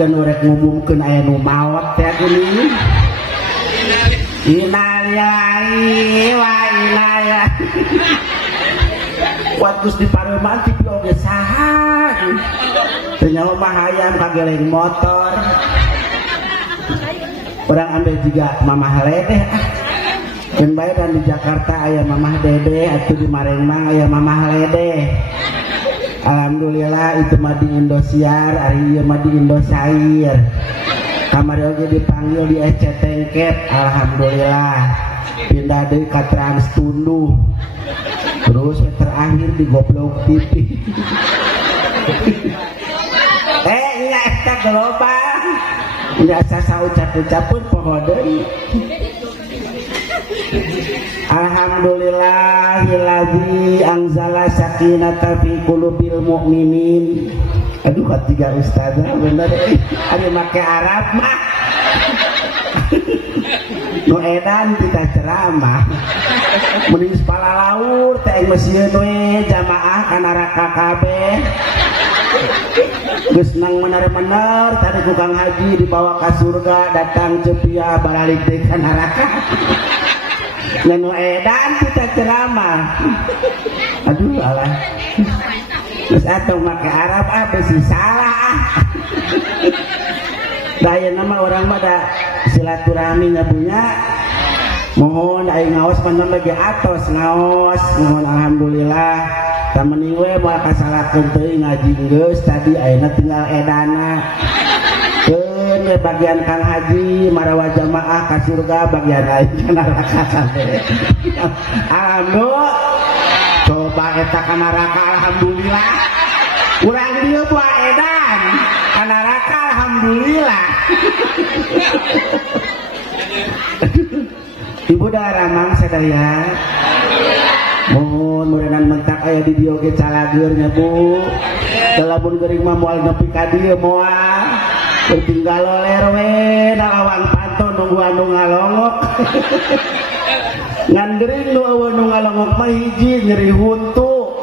dan urek ngumumkeun aya nu maot teh geuning. Innalillahi wa inna ilaihi. Kuat Gusti Pareman ti oge saha. Teu nyaho mah hayam kageleng motor. Urang ambil juga Mamah Ledeh. Keun bae dan di Jakarta aya Mamah Dede atuh di Maremang aya Mamah Ledeh. Alhamdulillah itu mah di Indosiar, ari ieu mah di Indosair. Kamari oge dipanggil di SCTengket, alhamdulillah. Pindah deui ka Trans Tunduh. Terus terakhir di Goblok TV. Nya eta global. Biasa saucap-ucapun poho deui. Alhamdulillahilladzi anzala sakinata fi qulubil mu'minin. Aduh ketiga ustazah bener ari make Arab mah. Nu edan kita ceramah. Mending sepala laur teh mesieun we jamaah ka neraka kabeh. Geus nang bener-bener tadi ku Kang Haji dibawa ka surga datang cepia baralik deui ka neraka. Lalu edan kita ceramah. Aduh alah. Terus atau make Arab apa sih salah. Daya nama orang mah da silaturahmi punya. Mohon aing ngaos panjang lagi atos ngaos. Mohon alhamdulillah. Tameni we moal kasalakeun teuing ngaji geus tadi ayeuna tinggal edana. Keun we bagian Kang Haji marawa jamaah ka surga bagian aing ka neraka kabeh. Alhamdulillah. Coba eta ka neraka alhamdulillah. Urang dieu buah edan ka neraka alhamdulillah. Ibu daramang sadaya. Mohon murenan mentak aya di dieu ge calageur nya Bu. Lamun geuring mah moal nepi ka dieu moal. Tertinggal oler we nalawang panto nunggu anu ngalongok. Ngan geuring nu eueuh nu ngalongok mah hiji nyeri huntu.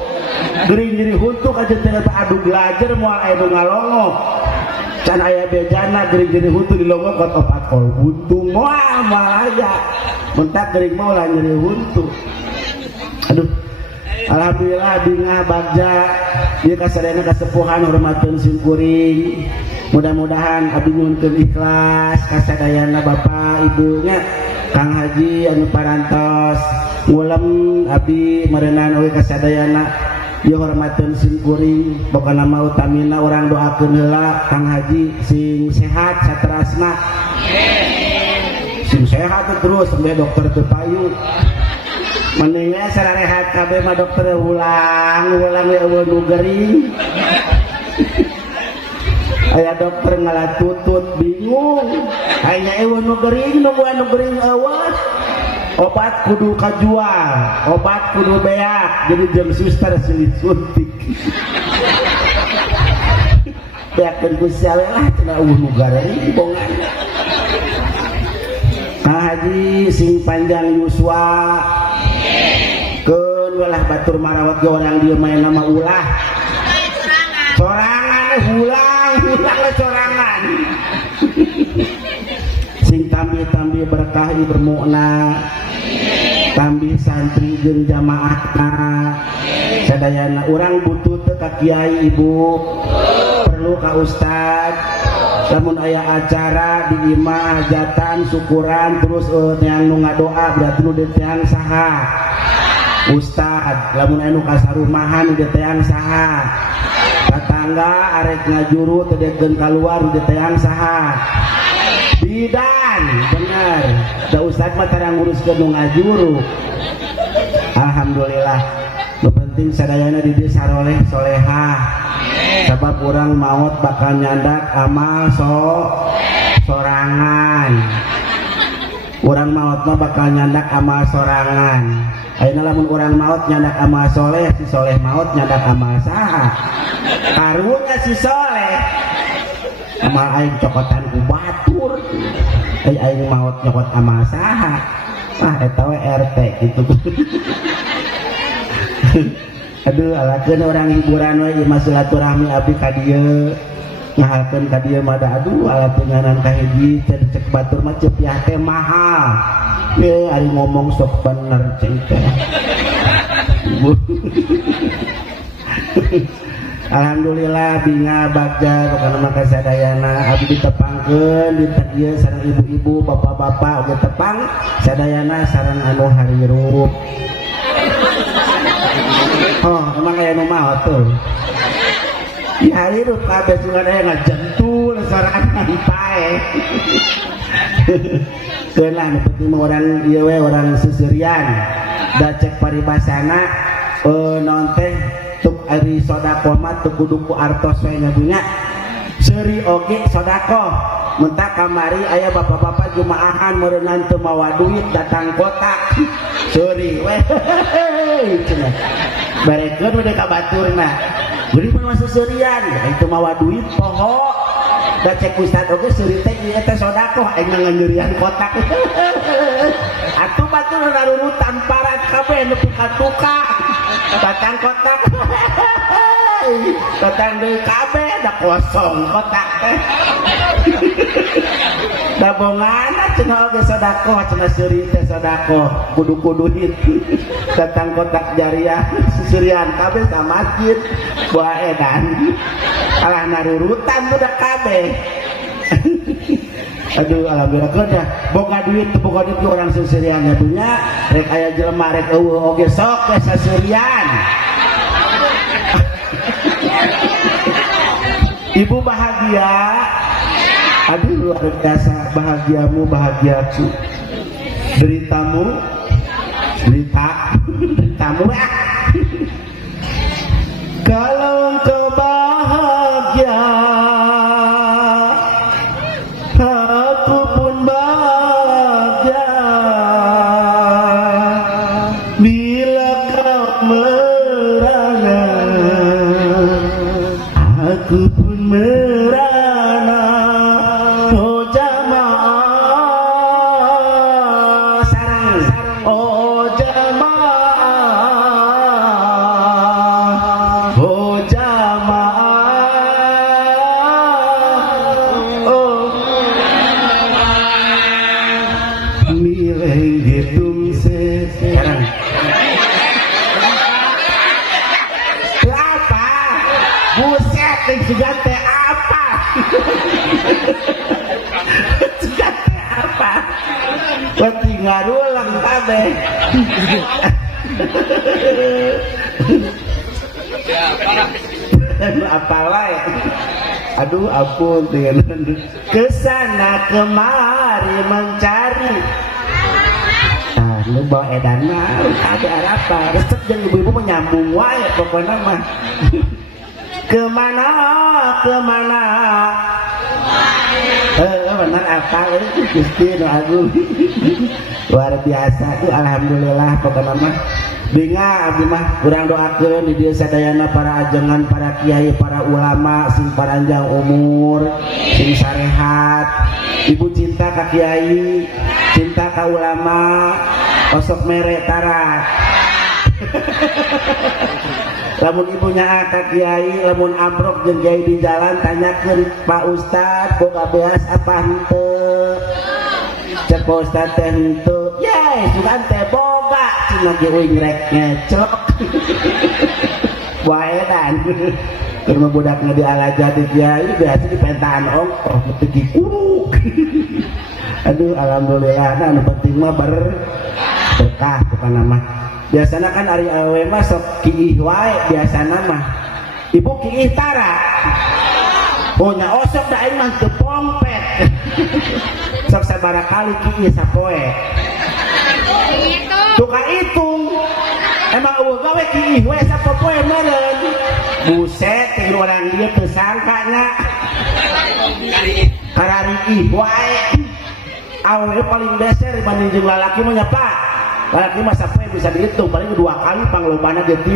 Geuring nyeri huntu kajen teh adu glajer moal aya nu ngalongok. Can aya bejana geuring nyeri huntu dilongok kot opat kol buntung moal aja. Mentak geuring mah ulah nyeri huntu. Aduh, alhamdulillah bingah bagja dia kasadayana kasepuhan hormatkeun simkuring. Mudah-mudahan abdi nyuhunkeun ikhlas kasadayana bapak ibunya Kang Haji anu parantos ngulem abdi meureunan oge kasadayana ieu hormatkeun simkuring. Pokona mah utamina urang doakeun heula Kang Haji sing sehat saterasna. Sing sehat terus sampai dokter teu payu. Mendingnya sararehat kabeh mah dokter ulang we eueuh nu geuring. Aya dokter ngalatutut bingung. Aya eueuh nu geuring nu geuring eueuh. Obat kudu kajual, obat kudu beak. Jadi jeung suster silih suntik. Beakeun ku sawe lah cenah eueuh nu geuring bongan. Kang Haji sing panjang yuswa. Keun welah batur marawat ge urang dieu main nama ulah. Sorangan ulang corangan. Sing tambi berkah bermukna. Tambi santri jeung jamaahna. Sadayana urang butuh teu ka kiai ibu. Perlu ka ustad. Lamun aya acara di imah hajatan syukuran terus yang nu ngadoa berarti nu diteuang saha? Ustad. Lamun anu kasarumahan nu diteuang saha? Tetangga arek ngajuru teu degeun kaluar nu diteuang saha? Bidan. Bener. Da ustad mah tara nguruskeun nu ngajuru. Alhamdulillah. Nu penting sadayana di dieu saroleh solehah. Sebab orang maut bakal nyandak amal sorangan. Orang maut mah bakal nyandak amal sorangan. Ayeuna lamun orang maut nyandak amal soleh, si soleh maut nyandak amal saha? Karunya si soleh. Amal aing cokotan ku batur. Aing maut nyokot amal saha? Wah eta we RT gitu. Aduh alakeun orang hiburan we ieu silaturahmi abdi ka dieu. ngahalkeun ka dieu mah da aduh alat penganan ka hiji cek batur mah cepiah teh mahal ye ari ngomong sok bener ceng teh. Alhamdulillah binga bagja pokona mah kasadayana abdi ditepangkeun dinten ieu sareng ibu-ibu bapak-bapak oge tepang sadayana sareng anu harirup. Oh emang aya nu maot tuh di harirup kabeh cuma aya ngajentul sorangan pae. Keunlah nu penting mah urang ieu we urang seserian da cek paribasana naon teh tuk ari sodako mah tuk kudu ku artos we nyabunya seuri oge sodako mentak kamari aya bapak-bapak jumaahan meureunan teu mawa duit datang kotak seuri we cenah barekeun we ka baturna geuning mah seurian itu mawa duit poho da cek ustad oge seuri teh ieu teh sodako aing nganyeurian kotak atuh batur ngarurutan parat kabeh nepi ka tukang batang kotak batang deui kabeh da kosong kotak teh da bongana cenah oge sodako cenah seuri teh sodako kudu-kudu itu batang kotak jariah susurian kabeh ka masjid buah edan alah narurutan budak kabeh. Aduh alhamdulillah kada boga duit teu boga duit orang susurian punya rek aya jelema rek eueuh oge sok we sasurian. Ibu bahagia, aduh luar biasa bahagiamu bahagiaku, deritamu deritamu kalau engkau bahagia aku pun bahagia bila kau merana aku pun merana oh jamaah sarang oh jamaah oh jamaah oh mileng hitung sekarang apa buset yang sudah teh apa sudah teh apa pasti ngarulang kabeh apa lain aduh ampun dengan kesana kemari mencari lu bawa edannya ada apa resep yang ibu-ibu menyambung wae pokoknya mah kemana benar apa itu Gusti nu agung luar biasa tuh alhamdulillah pokoknya mah binga abdi mah urang doakeun di dieu sadayana para ajengan para kiai para ulama sing paranjang umur sing sarehat ibu cinta ka kiai cinta ka ulama osok mere tarat lamun ibunya ka kiai lamun ambrok jeung kiai di jalan tanyakeun Pak Ustad boga beas apa henteu cek Pak Ustad teh henteu ye sugan teh boga cenah ge uing rek ngecok wae dan keur budakna di Alajadi kiai biasa di pentaan ongkoh teu kikuruk. Aduh alhamdulillah nah anu penting mah berkah bukan nama biasana kan ari awewe mah sok kiih wae biasana mah ibu kiih tara punya osok da aing mah teu pompet sok sabaraha kali kiih sapoe tuka hitung emang eueuh gawe kiih we sapoe meureun buset ting urang dieu teu sangka nya karari ih wae awewe paling beser dibanding jeung lalaki mah nya Pak lalaki mah sapoe bisa dihitung paling 2 kali panglobana ge 3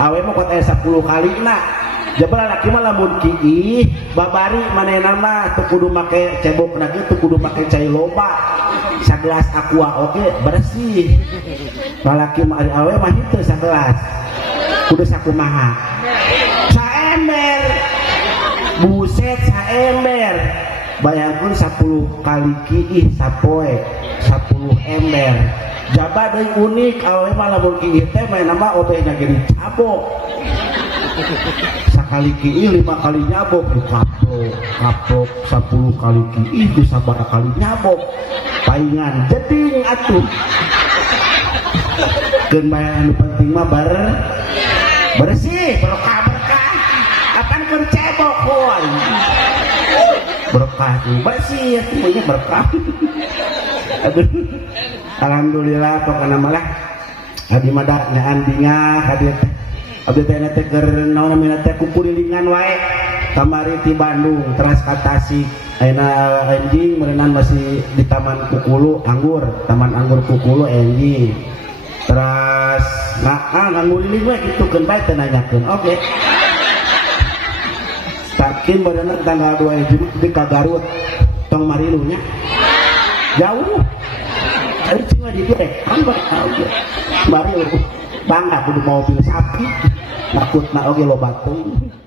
awewe mah kot aya 10 kalina jabal lalaki mah lamun kiih babari manehna mah teu kudu make cebokna ge teu kudu make cai loba sagelas aqua oge bersih lalaki mah ari awewe mah hiteu sagelas kudu sakumaha saember buset saember bayangkeun 10 kali kiih sapoe 10 ember jaba deui unik awewe mah lamun kiih teh main nama obehna geuning cabok sakali kiih 5 kali nyabok dikaplok kaplok 10 kali kiih ku sabaraha kali nyabok paingan jeding atuh keun bae anu penting mah bersih berkah kapan keun cebok hoi berkah tuh bersih semuanya berkah. Aduh, alhamdulillah pokoknya malah adi mada nyaan dingah hadir abdi teh teh keur naon namina teh kukulilingan wae kamari ti Bandung teras ka Tasik ayeuna enjing meunang masih di Taman Kukulu Anggur Taman Anggur Kukulu enjing terus ngangguliling we kitu keun bae teh nanyakeun oke takin berenang tanggal 2 Juni di Garut tong marilunya jauh ayo cuma di dia hamba aja marilu bangga kudu mobil sapi takut na oge loba teuing